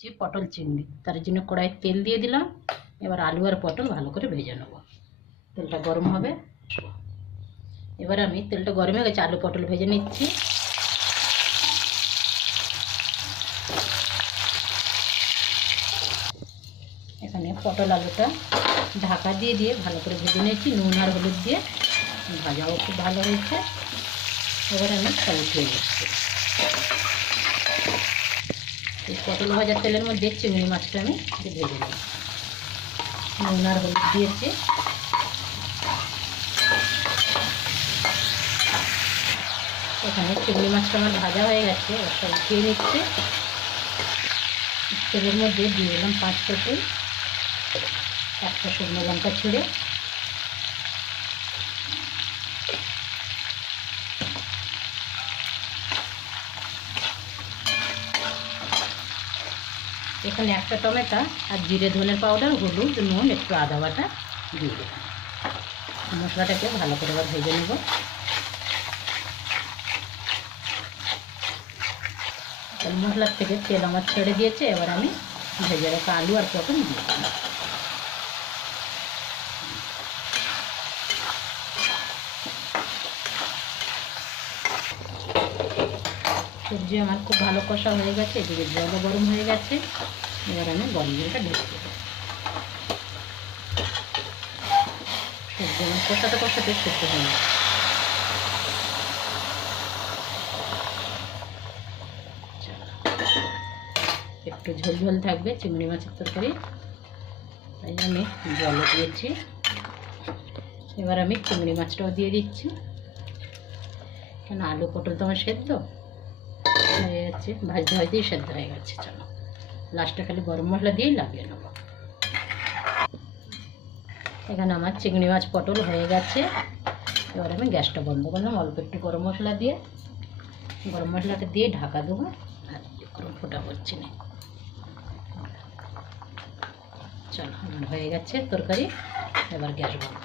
যে পটল চিংড়ি তার জন্য কড়াই তেল দিয়ে দিলাম। এবার আলু আর পটল ভালো করে ভেজে নেব। তেলটা গরম হবে। এবার আমি তেলটা গরম হয়ে গেছে, আলু পটল ভেজে নিচ্ছি। এখানে পটল আলুটা ঢাকা দিয়ে দিয়ে ভালো করে ভেজে নিয়েছি, নুন আর হলুদ দিয়ে। ভাজাও খুব ভালো হয়েছে। এবার আমি সব উঠিয়ে নিচ্ছি। এই পটল ভাজার তেলের মধ্যে চিংড়ি মাছটা আমি ভেজে নিই। নুন আর হলুদ দিয়েছি। এখানে চিংড়ি মাছটা আমার ভাজা হয়ে গেছে, একটা উঠিয়ে নিচ্ছি। তেলের মধ্যে দিয়ে দিলাম 5 ফোঁড়ন, একটা শুকনো লঙ্কা ছিঁড়ে, এখানে একটা টমেটো আর জিরে ধনের পাউডার, হলুদ, নুন, একটু আদা বাটা দিয়ে দিলাম। মশলাটাকে ভালো করে এবার ভেজে নেব। মশলার থেকে তেল আমার ছেড়ে দিয়েছে। এবার আমি ভেজে রাখা আলু আর পটল দিয়ে দিলাম। সবজি আমার খুব ভালো কষা হয়ে গেছে, এদিকে জলও গরম হয়ে গেছে। এবার আমি গরম জলটা ঢেলে দেবো। সবজি আমার কষাতে কষাতে সেদ্ধ হয়ে গেছে। একটু ঝোল ঝোল থাকবে চিংড়ি মাছের তরকারি, তাই আমি জলও দিয়েছি। এবার আমি চিংড়ি মাছটাও দিয়ে দিচ্ছি। কেন আলু পটল তো আমার সেদ্ধ হয়ে যাচ্ছে, ভাজতে ভাজতেই সেদ্ধ হয়ে গেছে। চলো লাস্টে খালি গরম মশলা দিয়েই লাগিয়ে নেব। এখানে আমার চিংড়ি মাছ পটল হয়ে গেছে। এবার আমি গ্যাসটা বন্ধ করলাম, অল্প একটু গরম মশলা দিয়ে, গরম মশলাটা দিয়ে ঢাকা দেবো। আর গরম ফোটা করছি না। চলো আমার হয়ে গেছে তরকারি, এবার গ্যাস বন্ধ।